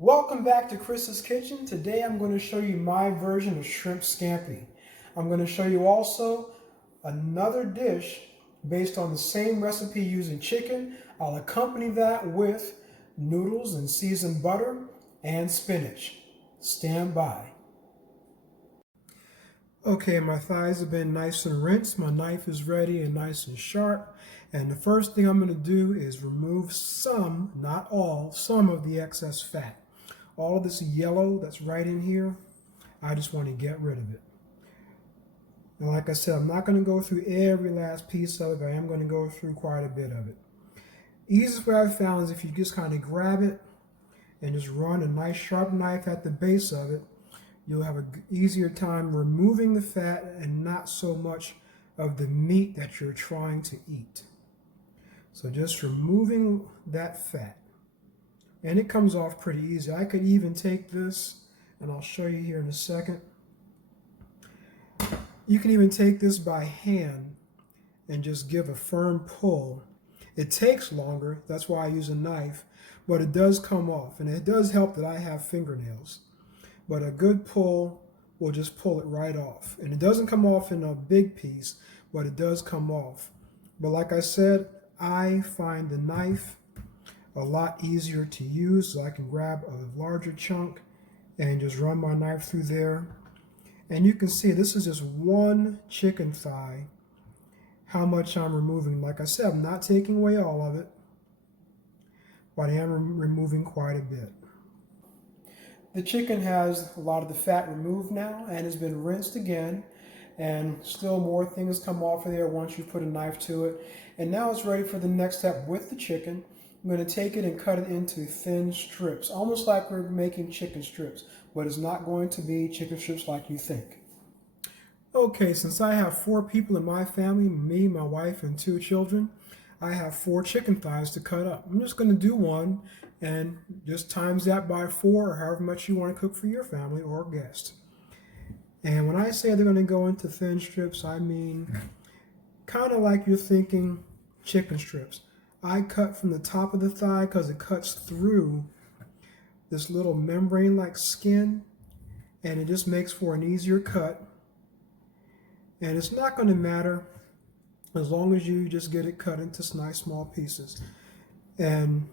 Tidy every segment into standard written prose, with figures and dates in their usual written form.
Welcome back to Chris's Kitchen. Today I'm going to show you my version of shrimp scampi. I'm going to show you also another dish based on the same recipe using chicken. I'll accompany that with noodles and seasoned butter and spinach. Stand by. Okay, my thighs have been nice and rinsed. My knife is ready and nice and sharp. And the first thing I'm going to do is remove some, not all, some of the excess fat. All of this yellow that's right in here, I just want to get rid of it. And like I said, I'm not going to go through every last piece of it, but I am going to go through quite a bit of it. Easiest way I've found is if you just kind of grab it and just run a nice sharp knife at the base of it, you'll have an easier time removing the fat and not so much of the meat that you're trying to eat. So just removing that fat. And it comes off pretty easy. I could even take this, and I'll show you here in a second. You can even take this by hand and just give a firm pull. It takes longer, that's why I use a knife, but it does come off. And it does help that I have fingernails. But a good pull will just pull it right off. And it doesn't come off in a big piece, but it does come off. But like I said, I find the knife a lot easier to use, so I can grab a larger chunk and just run my knife through there. And you can see this is just one chicken thigh, how much I'm removing. Like I said, I'm not taking away all of it, but I am removing quite a bit. The chicken has a lot of the fat removed now and has been rinsed again, and still more things come off of there once you put a knife to it. And now it's ready for the next step with the chicken. I'm going to take it and cut it into thin strips, almost like we're making chicken strips, but it's not going to be chicken strips like you think. Okay, since I have 4 people in my family, me, my wife, and 2 children, I have 4 chicken thighs to cut up. I'm just going to do one and just times that by 4 or however much you want to cook for your family or guest. And when I say they're going to go into thin strips, I mean kind of like you're thinking chicken strips. I cut from the top of the thigh because it cuts through this little membrane-like skin, and it just makes for an easier cut. And it's not going to matter as long as you just get it cut into nice small pieces. And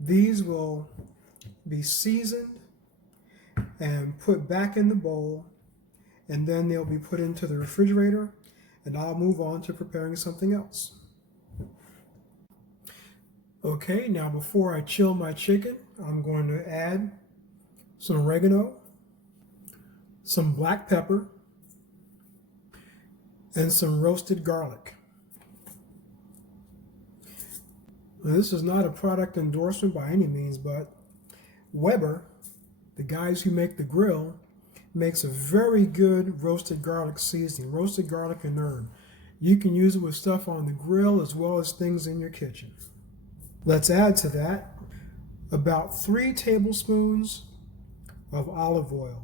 these will be seasoned and put back in the bowl, and then they'll be put into the refrigerator, and I'll move on to preparing something else. Okay, now before I chill my chicken, I'm going to add some oregano, some black pepper, and some roasted garlic. Now, this is not a product endorsement by any means, but Weber, the guys who make the grill, makes a very good roasted garlic seasoning, roasted garlic and herb. You can use it with stuff on the grill as well as things in your kitchen. Let's add to that about 3 tablespoons of olive oil.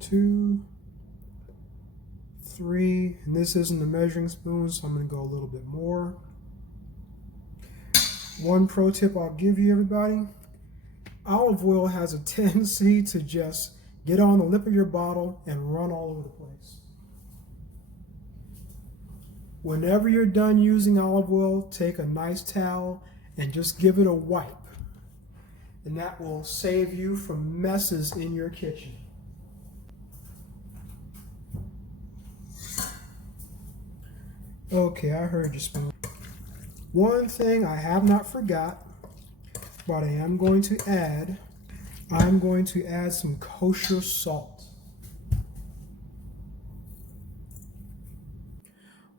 2, 3, and this isn't a measuring spoon, so I'm going to go a little bit more. One pro tip I'll give you, everybody: olive oil has a tendency to just get on the lip of your bottle and run all over the place. Whenever you're done using olive oil, take a nice towel and just give it a wipe. And that will save you from messes in your kitchen. Okay, I heard you, spoon. One thing I have not forgot, but I am going to add, I'm going to add some kosher salt.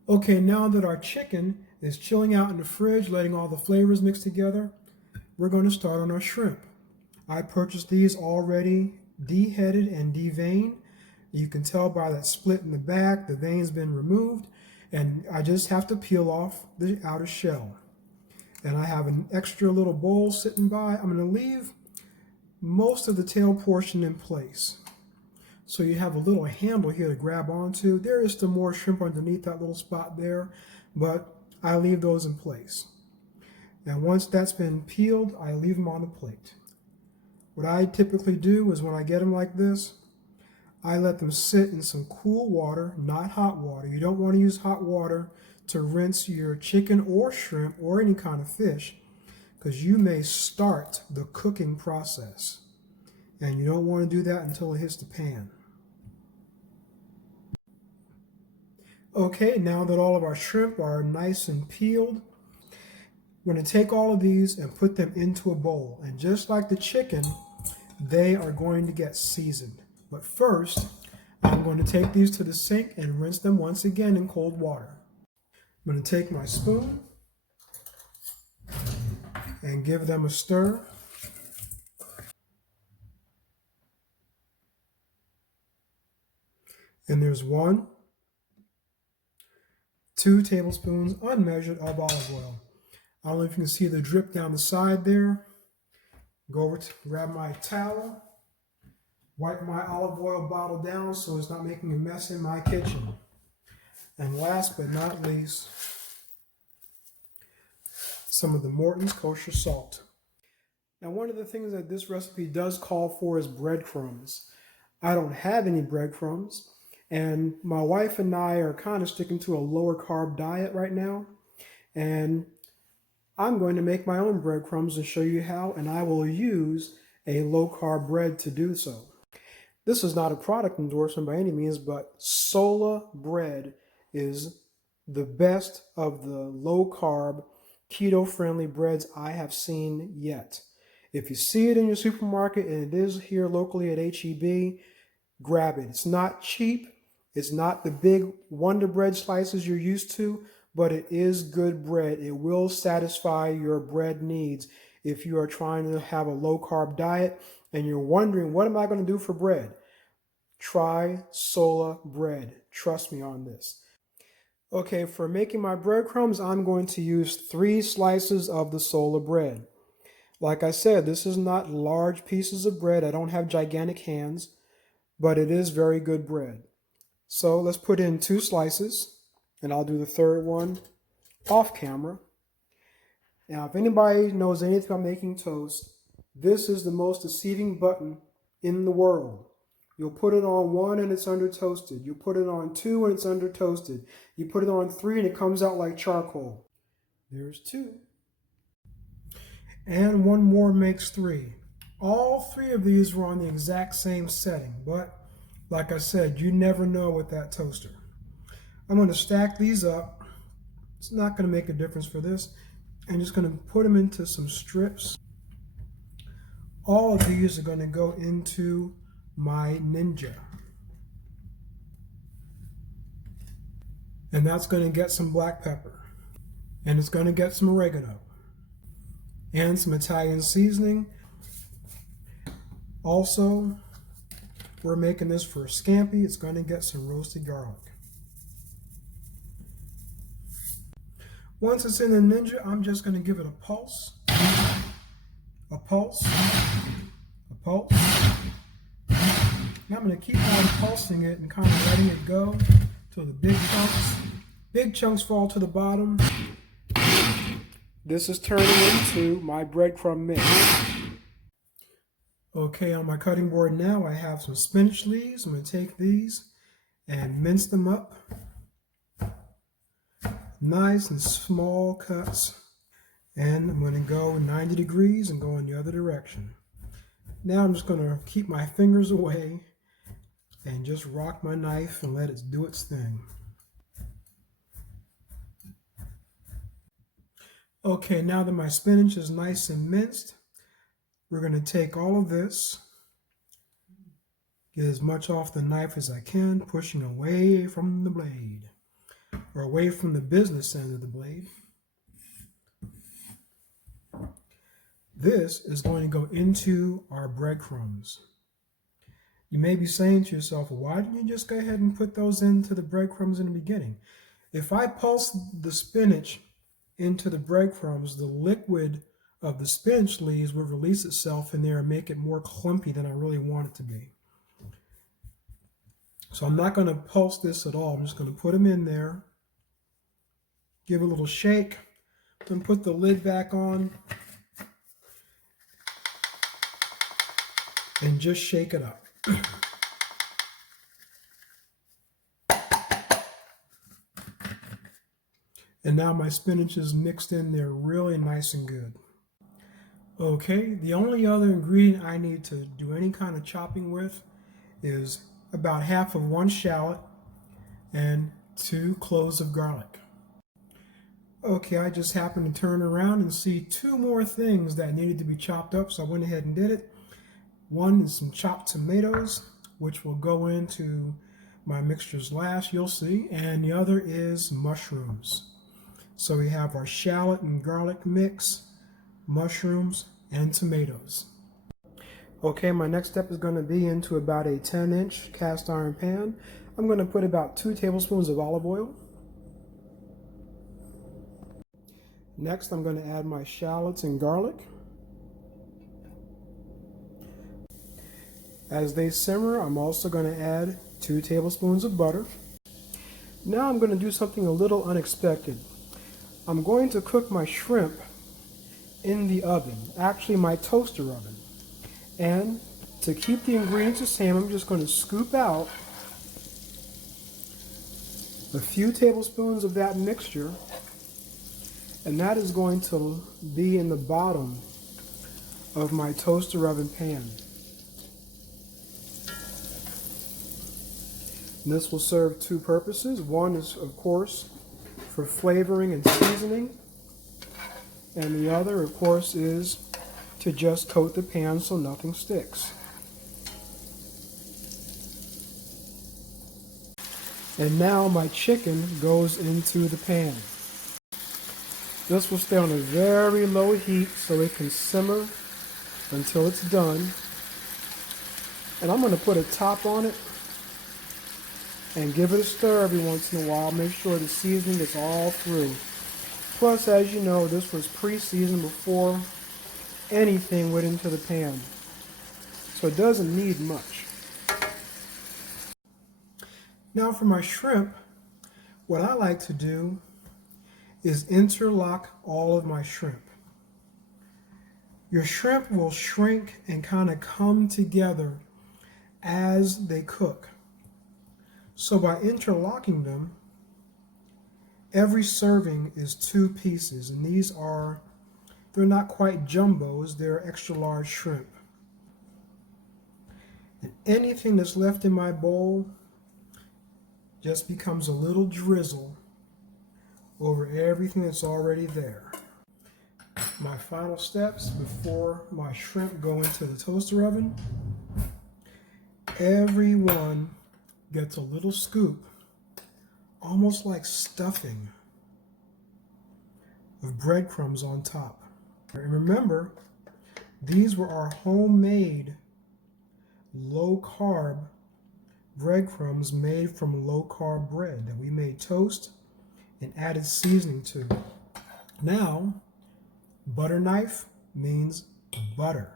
Okay, now that our chicken is chilling out in the fridge, letting all the flavors mix together, we're going to start on our shrimp. I purchased these already deheaded and deveined. You can tell by that split in the back, the vein's been removed, and I just have to peel off the outer shell. And I have an extra little bowl sitting by. I'm going to leave most of the tail portion in place. So you have a little handle here to grab onto. There is some more shrimp underneath that little spot there, but I leave those in place. And once that's been peeled, I leave them on the plate. What I typically do is when I get them like this, I let them sit in some cool water, not hot water. You don't want to use hot water to rinse your chicken or shrimp or any kind of fish, because you may start the cooking process. And you don't want to do that until it hits the pan. Okay, now that all of our shrimp are nice and peeled, we're going to take all of these and put them into a bowl. And just like the chicken, they are going to get seasoned. But first, I'm going to take these to the sink and rinse them once again in cold water. I'm going to take my spoon and give them a stir. And there's 2 tablespoons unmeasured of olive oil. I don't know if you can see the drip down the side there. Go over to grab my towel, wipe my olive oil bottle down so it's not making a mess in my kitchen. And last but not least, some of the Morton's kosher salt. Now, one of the things that this recipe does call for is breadcrumbs. I don't have any breadcrumbs, and my wife and I are kind of sticking to a lower carb diet right now, and I'm going to make my own breadcrumbs and show you how, and I will use a low carb bread to do so. This is not a product endorsement by any means, but Sola bread is the best of the low carb, keto friendly breads I have seen yet. If you see it in your supermarket and it is here locally at HEB, grab it. It's not cheap. It's not the big Wonder Bread slices you're used to, but it is good bread. It will satisfy your bread needs if you are trying to have a low carb diet and you're wondering, what am I going to do for bread? Try Sola bread. Trust me on this. Okay, for making my breadcrumbs, I'm going to use 3 slices of the Sola bread. Like I said, this is not large pieces of bread. I don't have gigantic hands, but it is very good bread. So let's put in 2 slices, and I'll do the third one off camera. Now, if anybody knows anything about making toast, this is the most deceiving button in the world. You'll put it on 1 and it's under toasted. You put it on 2 and it's under toasted. You put it on 3 and it comes out like charcoal. There's 2. And 1 more makes 3. All 3 of these were on the exact same setting, but like I said, you never know with that toaster. I'm going to stack these up. It's not going to make a difference for this. I'm just going to put them into some strips. All of these are going to go into my Ninja. And that's going to get some black pepper. And it's going to get some oregano. And some Italian seasoning. Also, we're making this for Scampi. It's going to get some roasted garlic. Once it's in the Ninja, I'm just going to give it a pulse, a pulse, a pulse. Now I'm going to keep on pulsing it and kind of letting it go till the big chunks fall to the bottom. This is turning into my breadcrumb mix. Okay, on my cutting board now, I have some spinach leaves. I'm going to take these and mince them up. Nice and small cuts. And I'm going to go 90 degrees and go in the other direction. Now I'm just going to keep my fingers away and just rock my knife and let it do its thing. Okay, now that my spinach is nice and minced, we're going to take all of this, get as much off the knife as I can, pushing away from the blade, or away from the business end of the blade. This is going to go into our breadcrumbs. You may be saying to yourself, why didn't you just go ahead and put those into the breadcrumbs in the beginning? If I pulse the spinach into the breadcrumbs, the liquid of the spinach leaves would release itself in there and make it more clumpy than I really want it to be. So I'm not going to pulse this at all. I'm just going to put them in there, give a little shake, Then put the lid back on and just shake it up. And now my spinach is mixed in there really nice and good. Okay, the only other ingredient I need to do any kind of chopping with is about half of one shallot and 2 cloves of garlic. Okay, I just happened to turn around and see 2 more things that needed to be chopped up, so I went ahead and did it. One is some chopped tomatoes, which will go into my mixtures last, you'll see, and the other is mushrooms. So we have our shallot and garlic mix, mushrooms, and tomatoes. Okay, my next step is going to be into about a 10-inch cast iron pan. I'm going to put about 2 tablespoons of olive oil. Next, I'm going to add my shallots and garlic. As they simmer, I'm also going to add 2 tablespoons of butter. Now I'm going to do something a little unexpected. I'm going to cook my shrimp in the oven, actually my toaster oven. And to keep the ingredients the same, I'm just going to scoop out a few tablespoons of that mixture, and that is going to be in the bottom of my toaster oven pan. And this will serve 2 purposes. One is, of course, for flavoring and seasoning, and the other, of course, is to just coat the pan so nothing sticks. And now my chicken goes into the pan. This will stay on a very low heat so it can simmer until it's done. And I'm going to put a top on it and give it a stir every once in a while. Make sure the seasoning is all through. Plus, as you know, this was pre-seasoned before anything went into the pan, so it doesn't need much. Now for my shrimp, what I like to do is interlock all of my shrimp. Your shrimp will shrink and kind of come together as they cook. So by interlocking them, every serving is 2 pieces, and they're not quite jumbos, they're extra large shrimp. And anything that's left in my bowl just becomes a little drizzle over everything that's already there. My final steps before my shrimp go into the toaster oven. Every one gets a little scoop, almost like stuffing, of breadcrumbs on top. And remember, these were our homemade low-carb breadcrumbs made from low-carb bread that we made toast and added seasoning to. Now, butter knife means butter.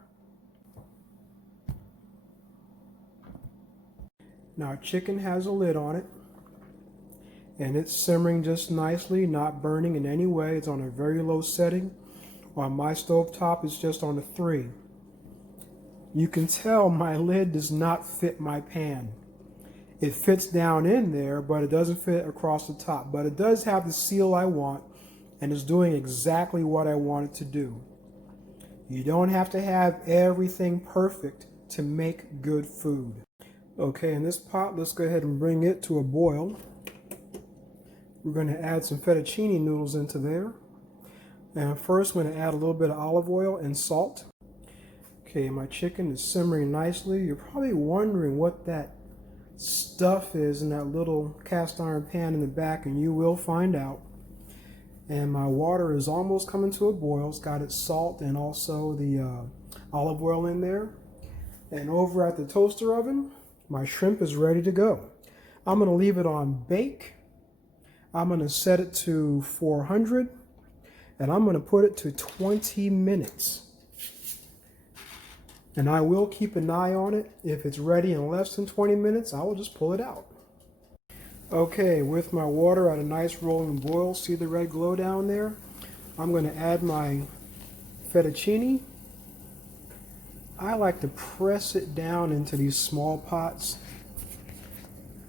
Now, chicken has a lid on it, and it's simmering just nicely, not burning in any way. It's on a very low setting. On my stove top, it's just on a 3. You can tell my lid does not fit my pan. It fits down in there, but it doesn't fit across the top. But it does have the seal I want, and it's doing exactly what I want it to do. You don't have to have everything perfect to make good food. Okay, in this pot, let's go ahead and bring it to a boil. We're going to add some fettuccine noodles into there. And first, I'm going to add a little bit of olive oil and salt. Okay, my chicken is simmering nicely. You're probably wondering what that stuff is in that little cast iron pan in the back, and you will find out. And my water is almost coming to a boil. It's got its salt and also the olive oil in there. And over at the toaster oven, my shrimp is ready to go. I'm going to leave it on bake. I'm going to set it to 400, and I'm going to put it to 20 minutes. And I will keep an eye on it. If it's ready in less than 20 minutes, I will just pull it out. Okay, with my water at a nice rolling boil, see the red glow down there? I'm going to add my fettuccine. I like to press it down into these small pots.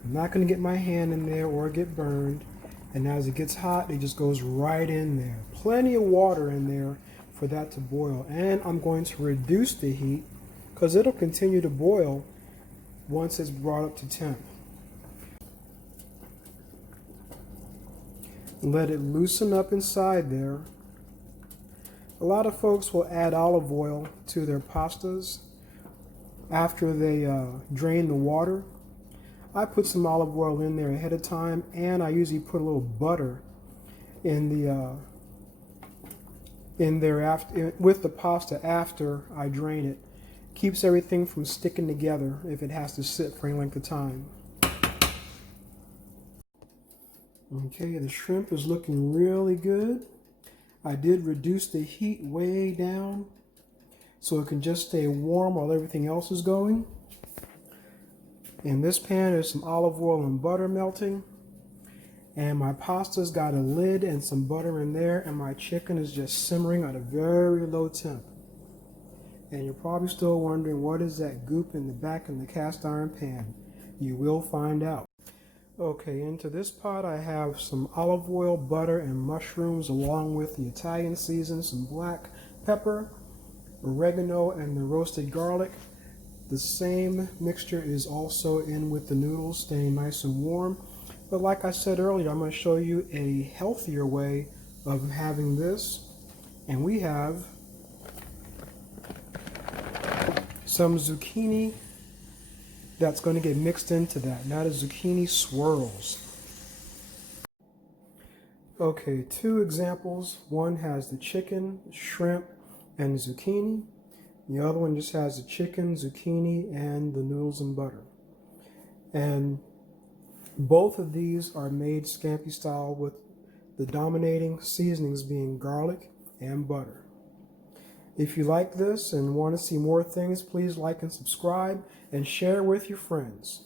I'm not going to get my hand in there or get burned. And as it gets hot, it just goes right in there. Plenty of water in there for that to boil. And I'm going to reduce the heat because it'll continue to boil once it's brought up to temp. Let it loosen up inside there. A lot of folks will add olive oil to their pastas after they drain the water. I put some olive oil in there ahead of time, and I usually put a little butter in there after, with the pasta after I drain it. Keeps everything from sticking together if it has to sit for any length of time. Okay, the shrimp is looking really good. I did reduce the heat way down so it can just stay warm while everything else is going. In this pan there's some olive oil and butter melting. And my pasta's got a lid and some butter in there, and my chicken is just simmering at a very low temp. And you're probably still wondering, what is that goop in the back of the cast iron pan? You will find out. Okay, into this pot I have some olive oil, butter, and mushrooms, along with the Italian season, some black pepper, oregano, and the roasted garlic. The same mixture is also in with the noodles, staying nice and warm. But like I said earlier, I'm going to show you a healthier way of having this. And we have some zucchini that's going to get mixed into that. Now the zucchini swirls. Okay, two examples. One has the chicken, shrimp, and the zucchini. The other one just has the chicken, zucchini, and the noodles and butter. And both of these are made Scampi style, with the dominating seasonings being garlic and butter. If you like this and want to see more things, please like and subscribe and share with your friends.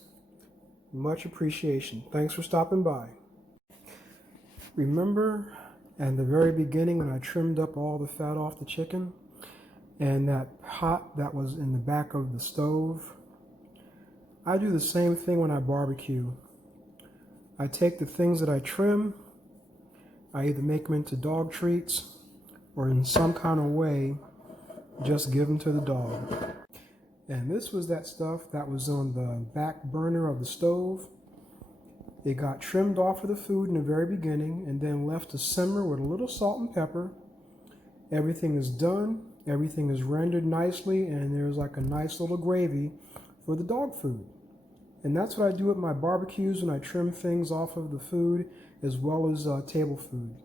Much appreciation. Thanks for stopping by. Remember at the very beginning when I trimmed up all the fat off the chicken and that pot that was in the back of the stove? I do the same thing when I barbecue. I take the things that I trim, I either make them into dog treats or in some kind of way just give them to the dog. And this was that stuff that was on the back burner of the stove. It got trimmed off of the food in the very beginning and then left to simmer with a little salt and pepper. Everything is done, everything is rendered nicely, and there's like a nice little gravy for the dog food. And that's what I do with my barbecues when I trim things off of the food as well as table food.